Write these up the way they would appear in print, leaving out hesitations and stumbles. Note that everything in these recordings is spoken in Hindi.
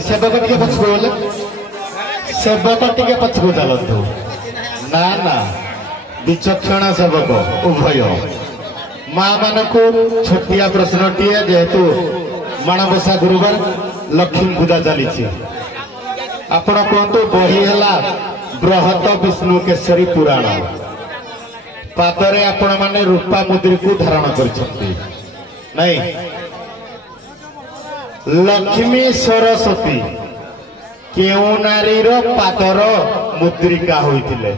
सेवक टे पछकु बोले सेवक टे पछकु चलतु ना ना विचक्षण सेवक उभय माँ मान को छोटिया प्रश्नटी जेहेतु माणबसा गुरुवार लक्ष्मी पूजा चली आपण कहतु बही है बृहत विष्णु केशरी पुराण पादरे आपण माने रूपा मुद्री को धारण कर नहीं लक्ष्मी सरस्वती केउ नारीर पादर मुद्रिका होइतिले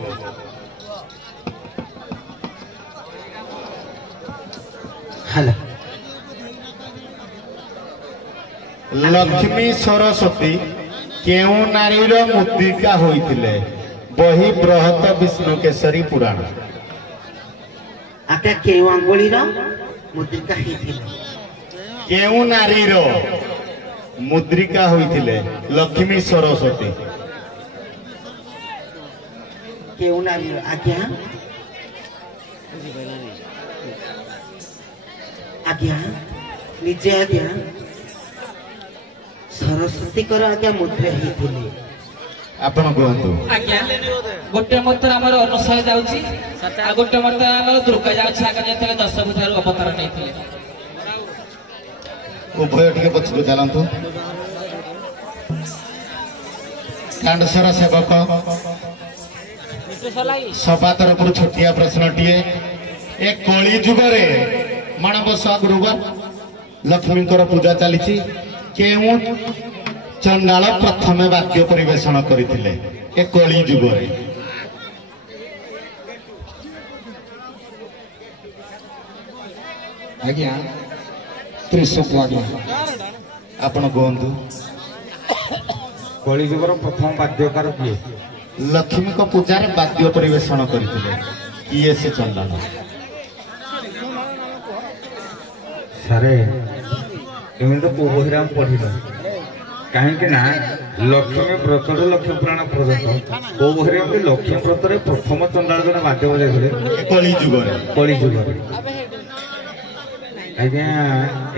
लक्ष्मी सरस्वती केउ नारीर मुद्रिका होइतिले बही बृहत विष्णु केशरी पुराण आके केउ अंगुलीर मुद्रिका हेतिले केउ नारीर मुद्रिका होइतिले लक्ष्मी सरस्वती केउ नारीर आज्ञा आज्ञा निजे आज्ञा सरस्वती कर आज्ञा मुद्रा हेतिले आपण कहतु आज्ञा गोटे मत हमर अनुसार जाउची आ गोटे मत हमर दुर्गा जाउची आगे जेतले 10 बुधार अवतार नैथिले उभय टे पछकु चलतु कांडसर सेवक सभा तरफ छोटिया प्रश्नटी ए कली जुगरे माणबसा गुरुवार लक्ष्मी पूजा चली केउ चंडाल प्रथमे वाक्य परिवेषण करथिले ए कली जुगरे आज्ञा त्रिशूल आज्ञा आपण कहतु कली जुगर प्रथम वाद्यकार किए लक्ष्मी को पूजार वाद्य परिवेषण करथिले किए से चंडाल सारे एमन तो पूर्वहिराम पढ़िल कहीं ना लक्ष्मी व्रत लक्ष्मी पुराण पर्यंत पूर्वहिराम लक्ष्मी व्रत प्रथम चंडाल जन वाद्य बजाई कली जुगरे कली जुगर आज्ञा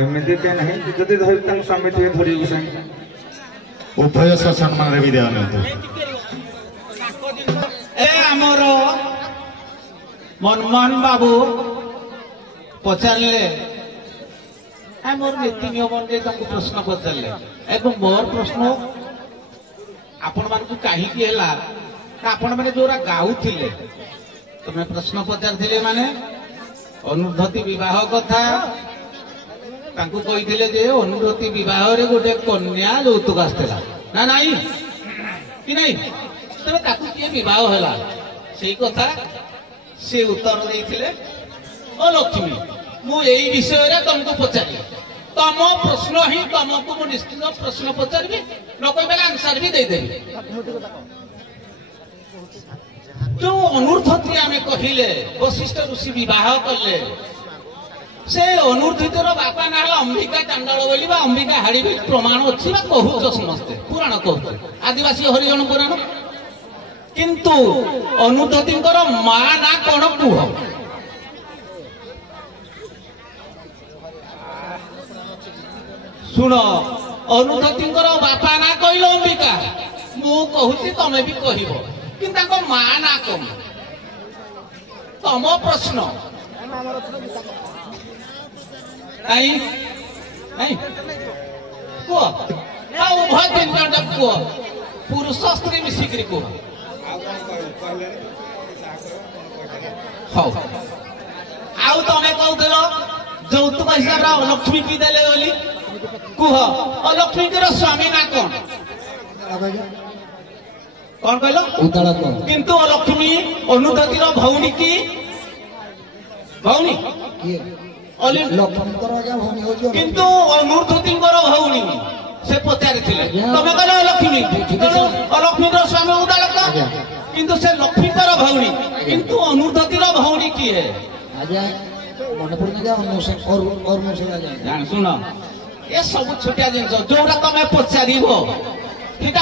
एमती ना जदि धरी स्वामी थे धरी उभय सम्मान रे विदाय नियंतु ए आमर मनमोहन बाबू पचारे मोर नीति नियम अनुसार प्रश्न पचारे एवं मोर प्रश्न आपण मान कहीं आपण मैंने जोरा गाउथिले तुम प्रश्न पचार माने अनुद्धति विवाह कथा तांकु कहिथिले जे अनुद्धति विवाह रे गोटे कन्या यौतुक आस्तेला ना नहीं कि नहीं तबे ताकु किए विवाह होला सेही कथा से उत्तर देथिले ओ लक्ष्मी मु एई विषय रे तुमको पचारि तम प्रश्न ही तुमको मु निश्चित प्रश्न पचारबी न कोई बेला आंसर भी दे देबी जो अनुद्धति आमे कहिले वशिष्ठ ऋषि विवाह कले से अनुर्धितर बापा ना अंबिका चांडाल बोली अंबिका हाड़ी भी प्रमाण अच्छी कहूच समस्ते पुराण कहते आदिवासी हरिजन पुराण किंतु अनुद्धति माँ ना कौन कुह शुण अनुद्धति बापा ना कहल अंबिका मु कहूँ तमें भी कह कि माँ ना कौन तम प्रश्न नहीं नहीं कह उभय तीन जन कह पुरुष स्त्री मिसिक कह आउ तमें कहते যৌতুক হিসাবে অলক্ষ্মী কি দেলে বলি কুহ অলক্ষ্মীর স্বামী না কোন কোন কইল কিন্তু অলক্ষ্মী অনুদতির ভৌণী কি ভৌণী কিন্তু অনুর্ধতিঙ্কর ভৌণী সে পচারিছিলে তুমি কইল অলক্ষ্মী অলক্ষ্মীর স্বামী উদালক কিন্তু সে লক্ষ্মীর ভৌণী কিন্তু অনুর্ধতির ভৌণী কি হে আজ্ঞা मन पड़ना शुण ये सब छोटिया जिन जो तुम पचार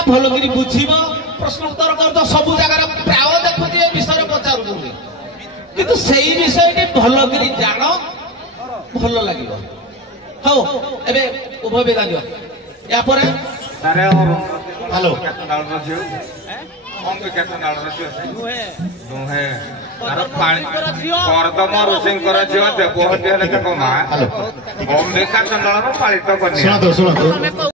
भल कर बुझ प्रश्न उत्तर कर सब जगह प्राय देखुचे विषय पचार कि से विषय भल कर जान भल लगे हाँ एवं उभय बेगा दियो या ସାରେ ହ୍ୟାଲୋ। କେତେ ନାଳର ଝିଅ କେତେ ନାଳର ଝିଅ ନୁହେଁ ତାର ପାଣି କରଦମ ଋଷିଙ୍କର ଝିଅ ଦେବହତି ହେଲେ ତାଙ୍କ ମା ହ୍ୟାଲୋ ଅମ୍ବିକା ଚଣ୍ଡଳର ପାଳିତ କନ୍ୟା ଶୁଣନ୍ତୁ ଶୁଣନ୍ତୁ